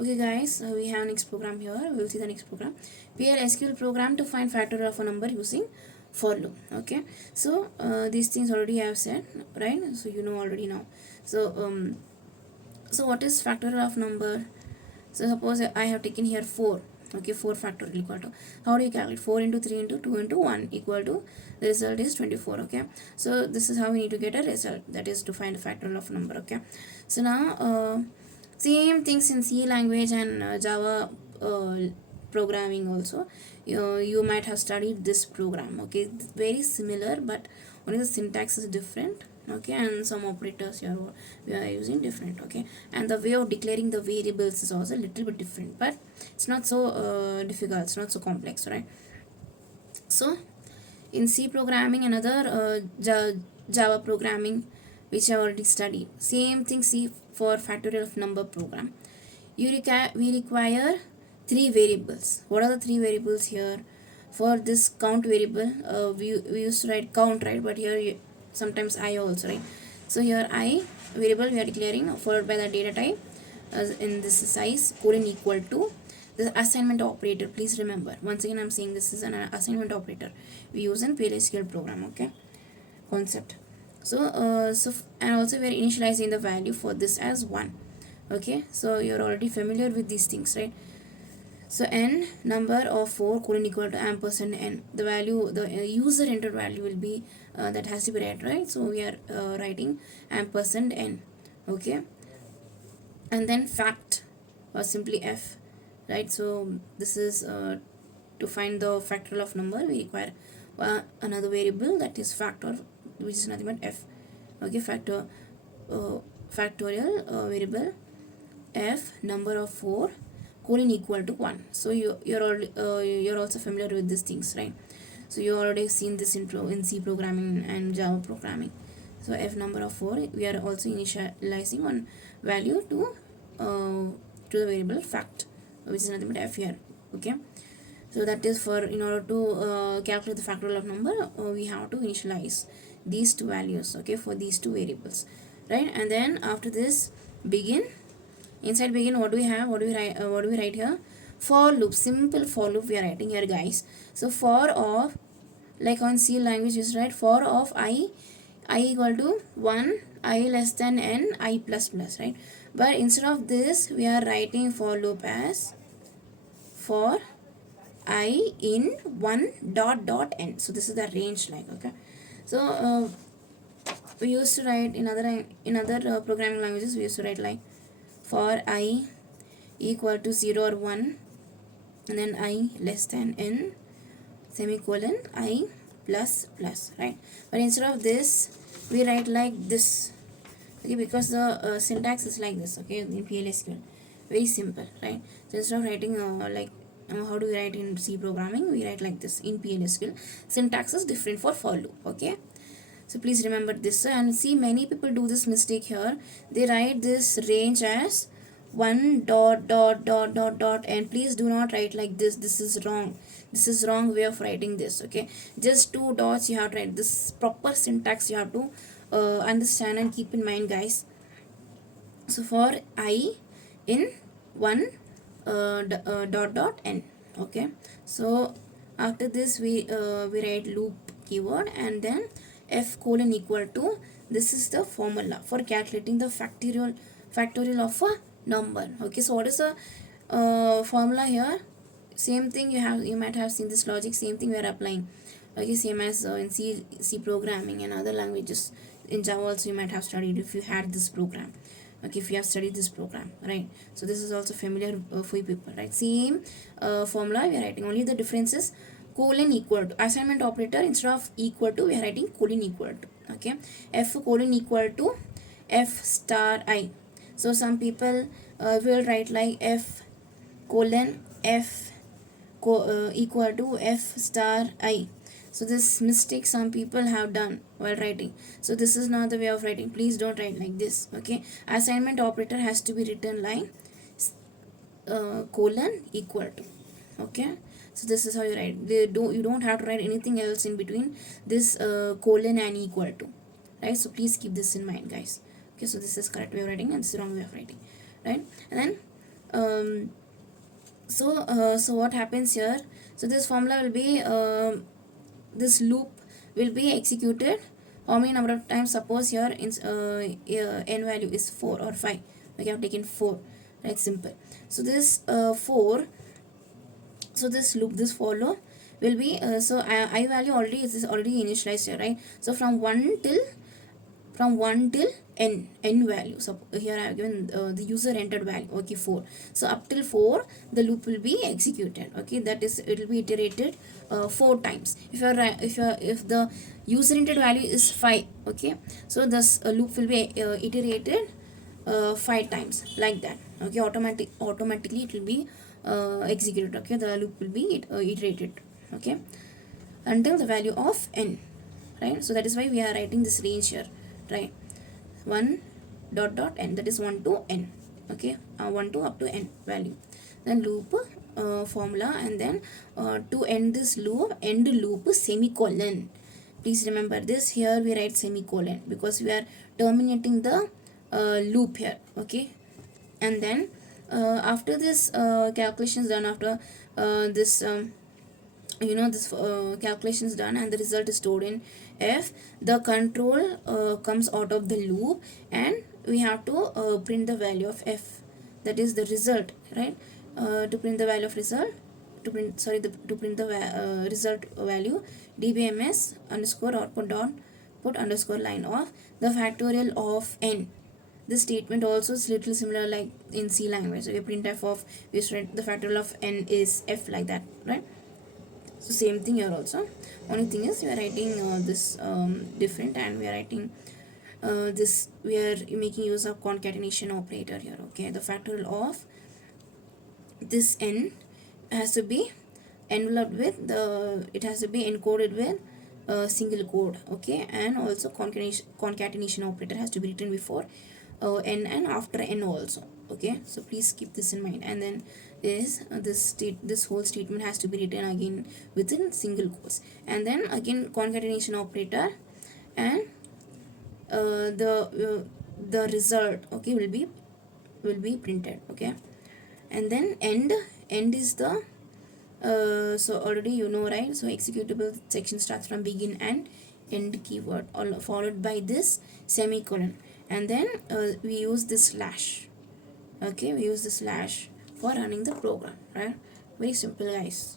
Okay guys, we have next program here. We will see the next program. PL program to find factorial of a number using for loop. Okay, so these things already I have said, right? So you know already now. So what is factorial of number? So suppose I have taken here 4. Okay, 4 factorial equal to, how do you calculate? 4 into 3 into 2 into 1 equal to, the result is 24. Okay, so this is how we need to get a result, that is to find the factorial of number. Okay, so now same things in C language and Java programming also. You might have studied this program. Okay, it's very similar, but only the syntax is different. Okay, and some operators here we are using different. Okay, and the way of declaring the variables is also a little bit different, but it's not so difficult, it's not so complex, right? So in C programming, another Java programming, which I already studied, same thing. C for factorial of number program, we require three variables. What are the three variables here? For this count variable, we used to write count, right? But here sometimes I also, right? So here I variable we are declaring, followed by the data type as in this size colon equal to the assignment operator. Please remember, once again I'm saying this is an assignment operator we use in PLSQL program. Okay, concept. And also we are initializing the value for this as 1. Okay, so you're already familiar with these things, right? So n number of 4 colon equal to ampersand n, the value, the user entered value will be that has to be read, right? So we are writing ampersand n. Okay, and then fact, or simply f, right? So this is to find the factorial of number, we require another variable, that is factor, which is nothing but f. Okay, uh, factorial variable f number of 4 colon equal to 1. So you're also familiar with these things, right? So you already seen this in C programming and Java programming. So f number of 4, we are also initializing one value to the variable fact, which is nothing but f here. Okay, so that is for, in order to calculate the factorial of number, we have to initialize these two values, okay, for these two variables, right? And then after this, begin. Inside begin, what do we have? What do we write here? For loop, simple for loop we are writing here, guys. So for of, like on C language is right, for of I equal to 1, I less than n, I plus plus, right? But instead of this, we are writing for loop as for I in 1 dot dot n. So this is the range, like, okay. So we used to write in other programming languages, we used to write like for I equal to 0 or 1, and then I less than n, semicolon, I plus plus, right? But instead of this, we write like this. Okay, because the syntax is like this, okay, in PLSQL, very simple, right? So instead of writing how do we write in C programming, we write like this in PLSQL. Syntax is different for loop. Okay, so please remember this. And see, many people do this mistake here. They write this range as 1 dot dot dot dot dot, and please do not write like this. This is wrong. This is wrong way of writing this. Okay, just 2 dots you have to write. This proper syntax you have to understand and keep in mind, guys. So for I in 1 dot dot n. Okay, so after this we write loop keyword, and then f colon equal to, this is the formula for calculating the factorial of a number. Okay, so what is the formula here? Same thing, you might have seen this logic, same thing we are applying. Okay, same as in C programming and other languages. In Java also you might have studied if you had this program. Okay, if you have studied this program, right? So this is also familiar for you people, right? Same formula we are writing, only the difference is colon equal to, assignment operator, instead of equal to we are writing colon equal to. Okay, f colon equal to f star I. So some people will write like f colon f equal to f star I. So this mistake some people have done while writing. So this is not the way of writing. Please don't write like this. Okay, assignment operator has to be written like colon equal to. Okay, so this is how you write. You don't have to write anything else in between this colon and equal to, right? So please keep this in mind, guys. Okay, so this is correct way of writing and this is wrong way of writing, right? And then um, so what happens here, so this formula will be this loop will be executed how many number of times. Suppose here in n value is 4 or 5, we have taken 4, right? Simple. So this 4, so this loop, this follow will be so I value already is already initialized here, right? So from 1 till n value. So here I have given the user entered value, okay, 4. So up till 4 the loop will be executed, okay, that is it will be iterated 4 times. If the user entered value is 5, okay, so this loop will be iterated 5 times, like that, okay. Automatically it will be executed, okay. The loop will be iterated, okay, until the value of n, right? So that is why we are writing this range here, right? 1 dot dot n, that is 1 to n, okay, 1 to up to n value. Then loop formula, and then to end this loop, end loop semicolon. Please remember this, here we write semicolon because we are terminating the loop here, okay. And then after this calculations done, after this this calculation is done and the result is stored in f, the control comes out of the loop, and we have to print the value of f, that is the result, right? To print the value of result, to print the result value, dbms underscore output dot put underscore line of the factorial of n. This statement also is little similar like in C language. So we printf of, the factorial of n is f, like that, right? So same thing here also, only thing is we are writing this different, and we are writing this, we are making use of concatenation operator here, okay. The factorial of this n has to be enveloped with the, it has to be encoded with a single code, okay. And also concatenation operator has to be written before n and after n also, okay. So please keep this in mind. And then is this whole statement has to be written again within single quotes, and then again concatenation operator, and the result, okay, will be printed, okay. And then end is the so already you know, right? So executable section starts from begin and end keyword, all followed by this semicolon, and then we use this slash, okay. We use the slash for running the program, right? Very simple, guys.